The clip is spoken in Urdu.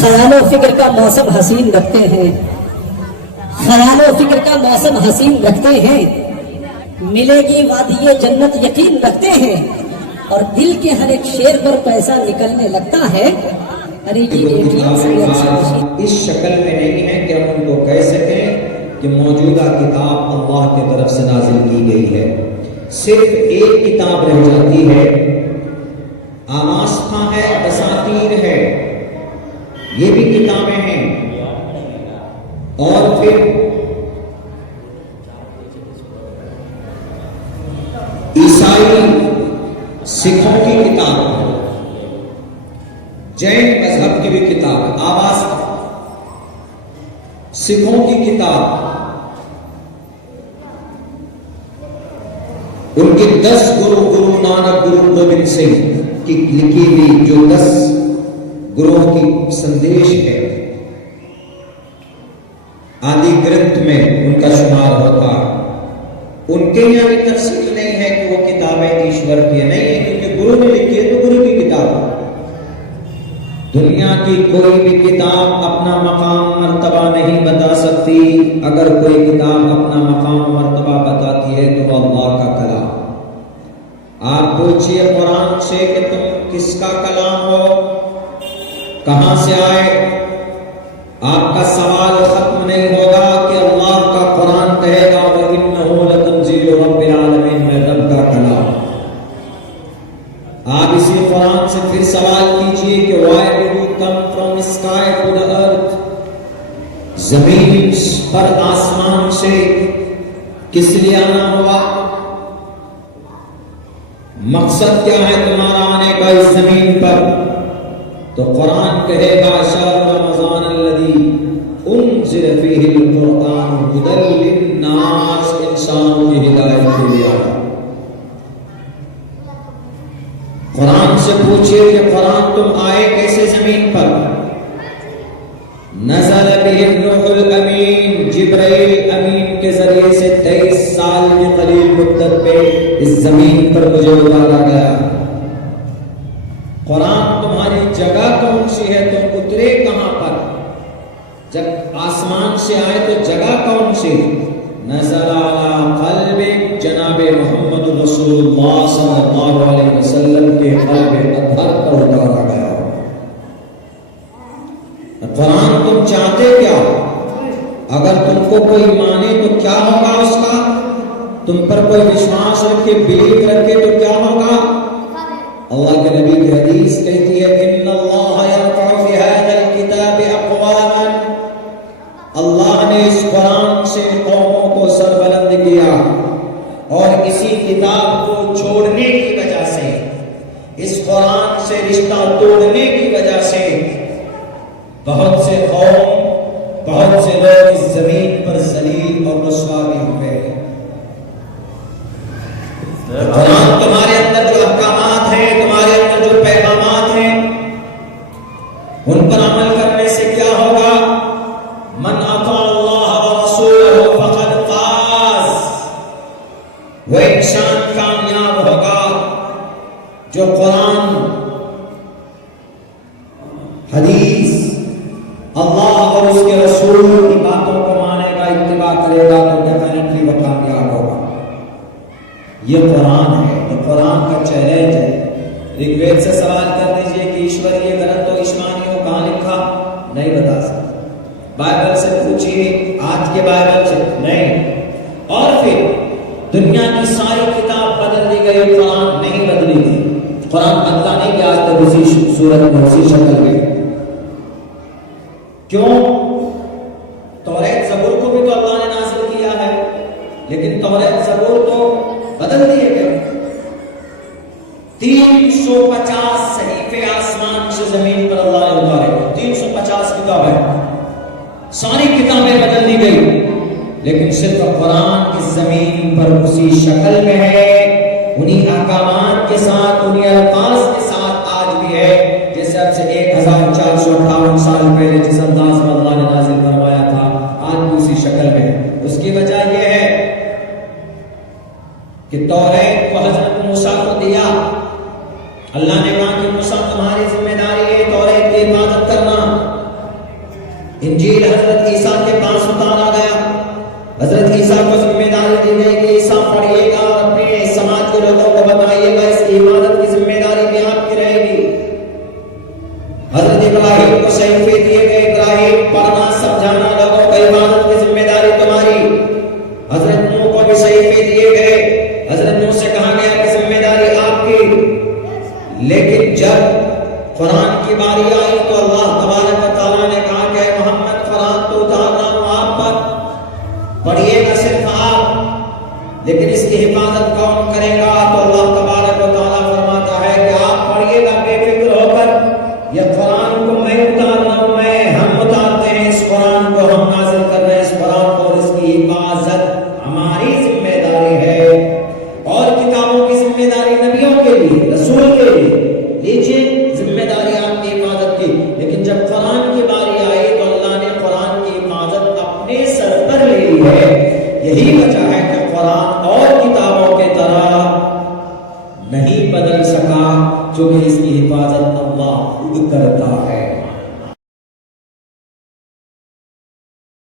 خیال و فکر کا موسم حسین رکھتے ہیں، خیال و فکر کا موسم حسین رکھتے ہیں، ملے گی وادی جنت یقین رکھتے ہیں، اور دل کے ہر ایک شیر پر پیسہ نکلنے لگتا ہے۔ ارے یہ کتابیں اس شکل میں نہیں ہے کہ ہم ان کو کہہ سکیں کہ موجودہ کتاب اللہ کی طرف سے نازل کی گئی ہے۔ صرف ایک کتاب رہ جاتی ہے، آماستہ ہے، دساتیر ہے، یہ بھی کتابیں ہیں، اور پھر عیسائی سکھوں کی کتاب، جین مذہب کی بھی کتاب، آواز سکھوں کی کتاب، ان کے 10 گرو نانک گرو گوبند سنگھ کی لکھی ہوئی جو 10 گروہ کی سندیش ہے، آدی گرنتھ میں ان کا شمار ہوتا۔ ان کے یہاں بھی تفصیل نہیں ہے کہ وہ کتابیں ایشور کی نہیں ہے، کیونکہ گرو نے لکھی ہے تو گرو کی کتاب۔ دنیا کی کوئی بھی کتاب اپنا مقام مرتبہ نہیں بتا سکتی۔ اگر کوئی کتاب اپنا مقام مرتبہ بتاتی ہے تو وہ اللہ کا کلام۔ آپ پوچھئے قرآن سے کہ تم کس کا کلام ہو، کہاں سے آئے، آپ کا سوال ختم نہیں ہوگا کہ اللہ کا قرآن کہے گا وَإِنَّهُ لَتَنزِيلُ رَبِّ الْعَالَمِينَ، میں رب کا کلام۔ آپ اسی قرآن سے پھر سوال کیجئے کہ why did you come from sky to the earth، زمین پر آسمان سے کس لیے آنا ہوا، مقصد کیا ہے تمہارا آنے کا اس زمین پر؟ تو قرآن کہے گا شہر رمضان الذی انزل فیہ القرآن ھدی للناس، انسانوں کی ہدایت کے لیے۔ قرآن سے پوچھئے کہ قرآن تم آئے کیسے زمین پر؟ نزل بہ الروح الامین، جبرائیل امین کے ذریعے سے 23 سال کے قریب مدت پہ اس زمین پر مجھے اتارا گیا۔ قرآن تمہاری جگہ کون سی ہے، تم اترے کہاں پر؟ جب آسمان سے آئے تو جگہ کون سی؟ نزل علی قلبک، جناب محمد رسول اللہ صلی اللہ علیہ وسلم کے قلب اطہر پر اتارا گیا۔ قرآن تم چاہتے کیا؟ اگر تم کو کوئی مانے تو کیا ہوگا اس کا؟ تم پر کوئی وشواس رکھے، بلیف رکھے تو کیا ہوگا؟ اللہ کے نبی کی حدیث کہتی ہے ان اللہ یرفع بہذا الکتاب اقواما، اللہ نے اس قرآن سے قوموں کو سربلند کیا، اور اسی کتاب کو چھوڑنے کی وجہ سے، اس قرآن سے رشتہ توڑنے کی وجہ سے بہت سے قوم، بہت سے لوگ اس زمین پر ذلیل اور رسوا بھی ہوئے۔ قرآن تمہارے اندر جو احکامات ہیں، تمہارے اندر جو پیغامات ہیں، ان پر عمل کرنے سے کیا ہوگا؟ من اطاع اللہ ورسولہ فقد فاز، وہ انسان کامیاب ہوگا جو قرآن، حدیث، اللہ اور اس کے رسول کی باتوں کو مانے گا، اتباع کرے گا تو ڈیفینیٹلی وہ کامیاب ہوگا۔ یہ قرآن ہے، یہ قرآن کا چیلنج ہے۔ رگ وید سے سوال کر دیجئے کہ ایشوریہ گرنتھ و ایشوانیوں کہاں لکھا، نہیں بتا سکتے۔ بائبل سے پوچھئے، آج کے بائبل سے نہیں۔ اور پھر دنیا کی ساری کتاب بدل دی گئی، قرآن نہیں بدلی تھی۔ قرآن بدلا نہیں کہ آج تک اسی صورت میں، اسی شکل میں۔ کیوں؟ توریت زبور کو بھی تو اللہ نے نازل کیا ہے، لیکن توریت زبور تو بدل دیے گئے۔ 350 صحیفے آسمان سے زمین پر اللہ نے اتارے، 350 کتابیں، ساری کتابیں بدل دی گئی، لیکن صرف قرآن کی زمین پر اسی شکل میں ہے، انہی احکامات کے ساتھ، انہی الفاظ کے ساتھ آج بھی ہے، جیسے اب سے 1458 سال پہلے جس انداز میں اللہ نے نازل فرمایا تھا، آج بھی اسی شکل میں۔ اس کی وجہ یہ ہے کہ توریت کو حضرت موسیٰ کو دیا، اللہ نے کہا کہ موسیٰ تمہاری ذمہ داری ہے توریت کی حفاظت کرنا، انجیل حضرت عیسیٰ کے پاس اتارا گیا. حضرت عیسیٰ کو ذمہ داری دی گئی کہ عیسیٰ پڑھیے گا اور اپنے سماج کے لوگوں کو بتائیے گا، اس کی عبادت کی ذمہ داری بھی آپ کی رہے گی. حضرت ابراہیم کو صحیفے دیے گئے، ابراہیم پڑھنا سمجھانا لوگوں کو، عبادت کی ذمہ داری تمہاری. حضرت نوح کو بھی صحیفے دیے گئے، حضرت نوح سے کہا گیا کہ ذمہ داری آپ کی. لیکن جب قرآن کی باری آئی تو اللہ تبارک و تعالیٰ نے کہا کہ اے محمد قرآن تو اتار رہا ہوں آپ پر، پڑھیے گا صرف آپ، لیکن اس کی حفاظت کون کرے گا؟ تو اللہ تبارک و تعالیٰ فرماتا ہے کہ آپ پڑھیے گا بے فکر ہو کر. یہ قرآن کو میں اتار رہا ہوں، ہم اتارتے ہیں اس قرآن کو، ہم نازل کر رہے ہیں اس قرآن کو، اور اس کی حفاظت ہماری ذمہ داری ہے. اور کتابوں کی ذمہ داری نبیوں کے لیے، رسول کے لیے، لیجیے ذمہ داری آپ کی حفاظت کی. لیکن جب قرآن کی باری آئی تو اللہ نے قرآن کی حفاظت اپنے سر پر لے لی ہے. یہی وجہ ہے کہ قرآن اور کتابوں کے طرح نہیں بدل سکا، چونکہ اس کی حفاظت اللہ خود کرتا